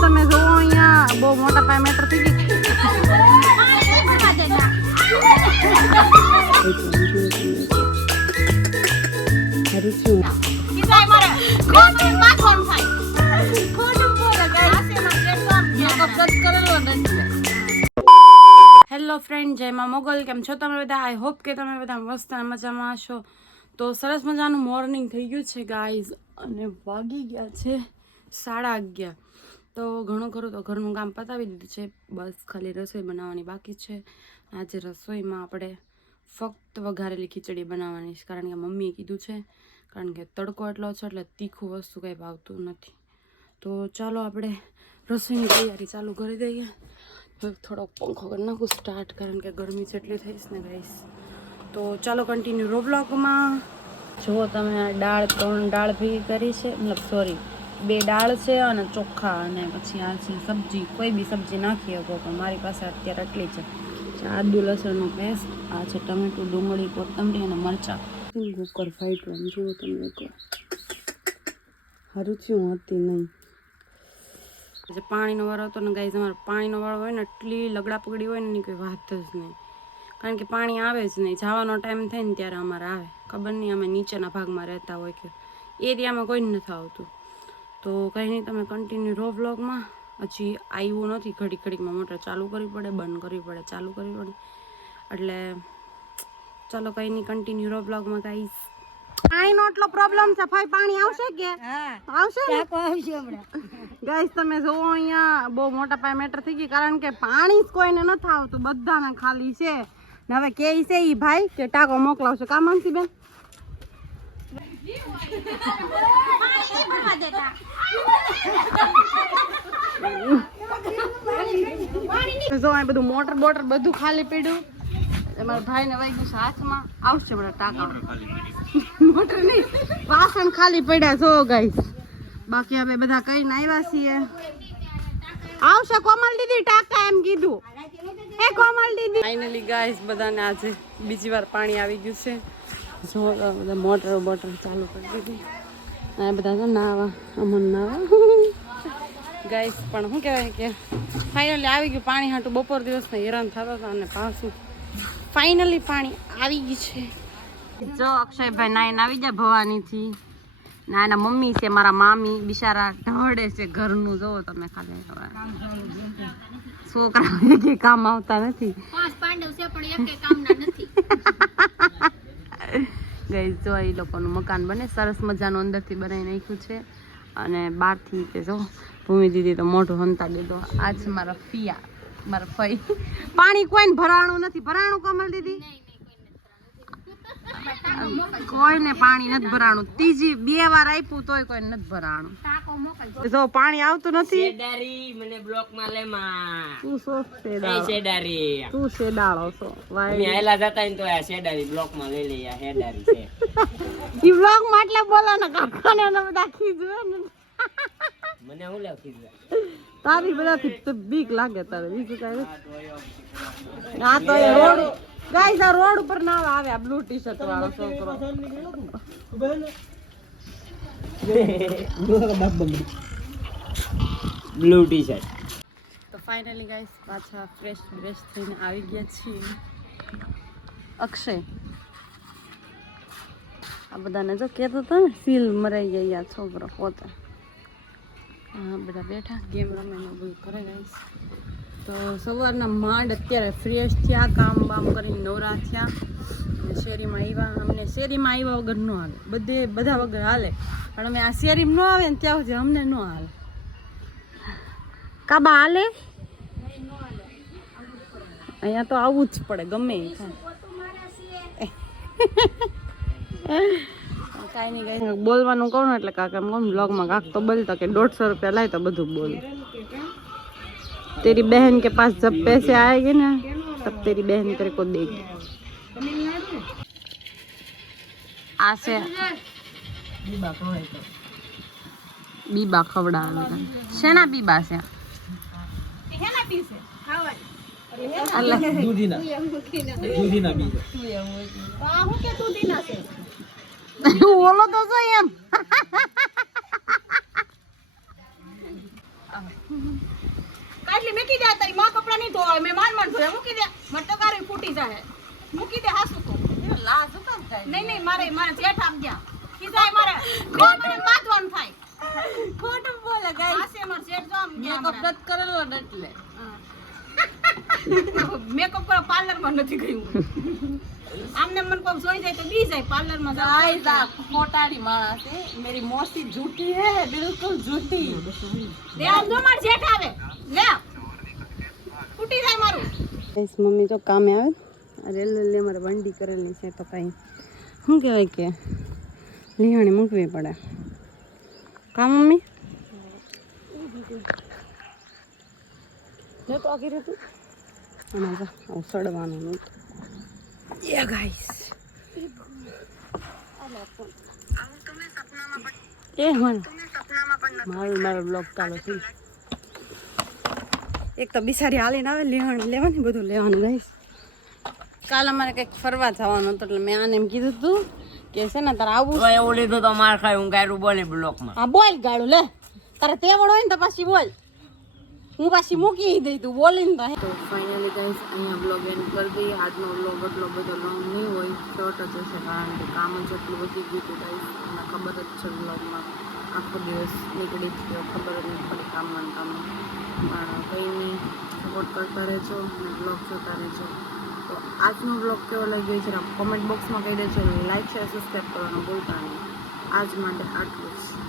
તમે જોવો અહીંયા બહુ મોટા પાયે મેટર થઈ ગઈ. હેલો ફ્રેન્ડ, જય માં મોગલ. કેમ છો તમે બધા? આઈ હોપ કે તમે બધા મસ્ત અને મજામાં હશો. તો સરસ મજાનું મોર્નિંગ થઈ ગયું છે ગાઈઝ, અને વાગી ગયા છે 11:30. તો ઘણું ખરું તો ઘરનું કામ પતાવી દીધું છે, બસ ખાલી રસોઈ બનાવવાની બાકી છે. આજે રસોઈમાં આપણે ફક્ત વઘારેલી ખીચડી બનાવવાની છે, કારણ કે મમ્મીએ કીધું છે, કારણ કે તડકો એટલો છે એટલે તીખું વસ્તુ કંઈ ભાવતું નથી. તો ચાલો આપણે રસોઈની તૈયારી ચાલુ કરી દઈએ. થોડોક પંખો કરી નાખું સ્ટાર્ટ, કારણ કે ગરમી જેટલી થઈશ ને ગાઈસ. તો ચાલો કન્ટિન્યુ રો બ્લોગમાં. જુઓ તમે, આ દાળ 3 દાળ ભેગી કરી છે, મતલબ સોરી 2 દાળ છે અને ચોખા, અને પછી આ છે સબ્જી. કોઈ બી સબ્જી નાખી શકો, પણ મારી પાસે અત્યારે એટલી છે. આદુ લસણનો પેસ્ટ, આ છે ટમેટું, ડુંગળી, કોથમરી અને મરચાં. કુકર ફાઈટું જુઓ તમે એક સારું થયું હતી નહીં. જે પાણીનો વાળો હતો ને ગાઈઝ, અમારે પાણીનો વાળો હોય ને એટલી લગડા પગડી હોય ને એની કોઈ વાત જ નહીં, કારણ કે પાણી આવે જ નહીં. જવાનો ટાઈમ થાય ને ત્યારે અમારે આવે. ખબર નહીં, અમે નીચેના ભાગમાં રહેતા હોય કે એરિયામાં કોઈ નથી આવતું. તો કંઈ નહીં, તમે કન્ટિન્યુ રહો વ્લોગમાં. હજી આવ્યું નથી, ઘડીક ઘડીકમાં મોટર ચાલુ કરવી પડે, બંધ કરવી પડે, ચાલુ કરવી પડે. એટલે ચાલો કંઈ નહીં, કન્ટિન્યુ રહો વ્લોગમાં ગાઈઝ. પાણીનો એટલો પ્રોબ્લેમ છે ભાઈ, પાણી આવશે કે આવશે ગાઈસ? તમે જોવો અહીંયા બહુ મોટા પાયે મેટર થઈ ગઈ, કારણ કે પાણી જ કોઈને નથી આવતું, બધાને ખાલી છે. ને હવે કે છે ઈ ભાઈ કે ટાંકો મોકલાવશે. કા માનસી બેન? જો આ બધું મોટર બોટર બધું ખાલી પડ્યું. મારા ભાઈને વાગ્યું છે હાથમાં, આવશે બધા ટાંકા. મોટર નહીં, વાસણ ખાલી પડ્યા જો ગાઈસ. બાકી હવે બધા કઈને આવ્યા છીએ. આવશે કોમલ દીદી ટાંકા, એમ કીધું. એ કોમલ દીદી ફાઇનલી ગાઈસ, બધાને આજે બીજી વાર પાણી આવી ગયું છે. જો બધા મોટર બોટર ચાલુ કરી દીધી. આ બધા જો નાવા, અમન નાવા ગાઈસ. પણ શું કહેવાય કે ફાઇનલી આવી ગયું પાણી. હાટું બપોર દિવસને હેરાન થતા હતા, અને પાછું ફાઇનલી પાણી આવી ગયું છે. જો અક્ષયભાઈ નાઈને આવી જાય ભવાનીથી. ના એના મમ્મી છે, મારા મામી બિચારા ઢળે છે ઘરનું. જોવો તમે ખાલી, છોકરા કે કામ આવતા નથી. ગઈ જો એ લોકોનું મકાન બને સરસ મજાનું, અંદરથી બનાવી નાખ્યું છે, અને બહારથી કે જો ભૂમિ દીદી તો મોઢું હંતા દીધો. આ છે મારા ફિયા, મારા ફઈ. પાણી કોઈને ભરાણું નથી. ભરાણું કમલ દીદી? કોઈને પાણી નથી ભરાણું. ત્રીજી 2 વાર આપ્યું તોય કોઈ નથી ભરાણું. જો પાણી આવતું નથી. શેડારી મને બ્લોક માં લે માં. તું સો શેડાળો. શેડારી તું શેડાળો છો. મે આયલા જતા ને તો આ શેડારી બ્લોક માં લઈ લે. આ શેડારી છે ઈ બ્લોક માં એટલે બોલો ને કાકાને ને બધા ખીજવે ને. મને હું લે ખીજવા? તારી બધાથી તો બીક લાગે તારે. બીજું કાઈ ના. તો એ રોડ ગાઈસ, આ રોડ ઉપર ના આવે આ બ્લુ ટી-શર્ટ વાળો છોકરો. Blue T-shirt. તો ફાઇનલી ગાઈસ પાછા ફ્રેશ થઈને આવી ગયા છીએ. અક્ષય આ બધાને જો કહેતો હતો ને સીલ મરાઈ ગઈ આ છોકરો પોતે. હા બધા બેઠા ગેમ રમે ને બધું કરે ગાઈસ. તો સવારના માંડ અત્યારે ફ્રેશ થયા, કામ બામ કરીને નવરા થયા. શેરીમાં આવ્યા. અમને શેરીમાં આવ્યા વગર ન હાલે, બધા વગર હાલે, પણ અમે આ શેરીમાં ન આવે ને ત્યાં સુધી અમને ન હાલે. કાબા હાલે? અહીંયા તો આવવું જ પડે ગમે એ થાય. કાંઈ નહીં કાંઈ બોલવાનું કહું ને એટલે કાંક એમ કહું બ્લોગમાં કાંક તો બોલતો કે 150 રૂપિયા લાય તો બધું બોલ. तेरी बहन के पास जब पैसे आएंगे ना तब तेरी बहन तेरे को देगी. आ से बीबा खवड़ा शेना बीबा से अल्लाह दूधीना बी बाहु के दूधीना से बोलो तो सही हम કાટલી મૂકી દે તારી માં કપડા નહીં ધોવા મેં માંડ ધોયા મૂકી દે મર તો કારી ફૂટી જાય મૂકી દે હાસુ તો લા શું કામ થાય નહીં મારે જેઠ આમ ગયા કીધાય મારે મને બાંધવાનું થાય ખોટું બોલે ગાઈસ હાસે માર જેઠ જો આમ મેકઅપ રદ કરેલો ને એટલે મેકઅપ કરવા પાર્લર માં નથી ગયું આમને મન કોક જોઈ જાય તો બી જાય પાર્લર માં गाइस आप खोटाड़ी माणस है मेरी मौसी झूठी है बिल्कुल झूठी લે આમ જો માર જેઠ આવે લે ફૂટી જાય મારું ગાઈસ મમ્મી તો કામે આવે રેલ મારે વંડી કરેલી છે તો કઈ શું કહેવાય કે લીહાણી મૂકવી પડે કા મમ્મી જો તો આગી રહ્યું અને સડવાનું નહોતું Yeah, guys. મારો બ્લોગ ચાલુ થઈ એક તો બિસારી હાલીને આવે લેવાની બધું લેવાનું ગાઈસ કાલ અમારે કંઈક ફરવા જવાનું હતું એટલે મેં આને એમ કીધું હતું કે છે ને તારે આવું તો એવું લીધું તો માર ખાય હું ગાયરું બોલી બ્લોકમાં હા બોલ ગાડું લે તારે તેવડ હોય ને તો પાછી બોલ હું પાછી મૂકી દઈ તું બોલીને તો ફાઇનલી ગાઈસ અહીંયા બ્લોગ એન્ડ કરી દઈએ આજનો બ્લોગ એટલો બધો લોંગ નહીં હોય શોર્ટ જ હશે કારણ કે કામ જ એટલું વધી ગયું હતું ગાઈસ મને ખબર જ છે બ્લોગમાં આખો દિવસ નીકળી જ ગયો ખબર જ નહીં પડી કામમાં ને કામમાં પણ કંઈ નહીં સપોર્ટ કરતા રહેજો અને બ્લોગ જોતા રહેજો તો આજનો બ્લોગ કેવો લાગ્યો છે કોમેન્ટ બોક્સમાં કહી દેજો લાઈક શેર સબસ્ક્રાઈબ કરવાનું ભૂલતા નહીં આજ માટે આટલું જ